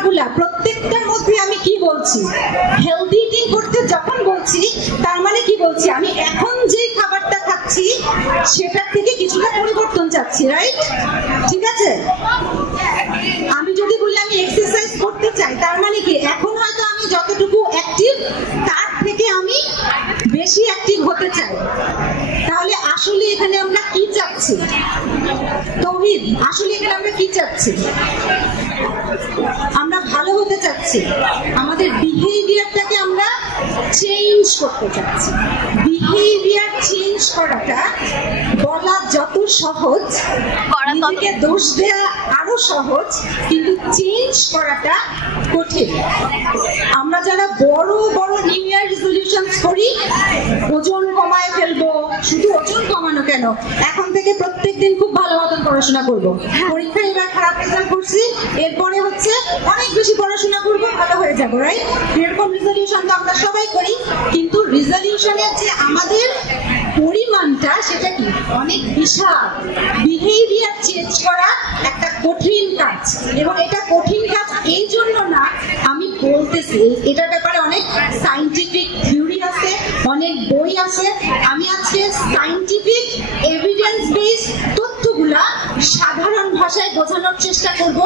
খাবারগুলা প্রত্যেকটার মধ্যে আমি কি বলছি, হেলদি ইটিং করতে যখন বলছি তার মানে কি বলছি, আমি এখন যে খাবারটা খাচ্ছি সেটার থেকে কিছুটা পরিবর্তন চাচ্ছি, রাইট? ঠিক আছে, আমি যদি বলি আমি এক্সারসাইজ করতে চাই তার মানে কি এখন হয়তো আমি যতটুকু অ্যাক্টিভ তার থেকে আমি বেশি অ্যাক্টিভ হতে চাই। তাহলে আসলে এখানে আমরা কি চাচ্ছি তৌহিদ, আসলে এখানে আমরা কি চাচ্ছি? আমরা ভালো হতে চাচ্ছি, আমাদের বিহেভিয়ারটাকে আমরা চেঞ্জ করতে চাচ্ছি। বিহেভিয়ার চেঞ্জ করাটা বলা যত সহজ, নিজেকে দোষ দেয়া আরো সহজ, কিন্তু চেঞ্জ করাটা কঠিন। আমরা যারা বড় বড় নিউ ইয়ার রেজলিউশনস করি, ওজন কমায় ফেলবো, শুধু ওজন কমানো কেন, এখন থেকে প্রত্যেকদিন খুব ভালো মতন পড়াশোনা করবো, পরীক্ষায় এবার খারাপ রেজাল্ট করছি এরপরে হচ্ছে অনেক বেশি পড়াশোনা করবো, ভালো হয়ে যাবো, রাইট? এরকম রেজলিউশন তো আমরা সবাই করি, কিন্তু রেজলিউশনের যে আমাদের পরিমাণটা সেটা কি অনেক বিশাল। বিহেভিয়ার চেঞ্জ করা একটা কঠিন কাজ, এবং এটা কঠিন কাজ এই জন্য না, আমি বলতেছি এটার ব্যাপারে অনেক সায়েন্টিফিক থিওরি আছে, অনেক বই আছে। আমি আজকে সায়েন্টিফিক এভিডেন্স বেসড তথ্যগুলা সাধারণ ভাষায় বোঝানোর চেষ্টা করব।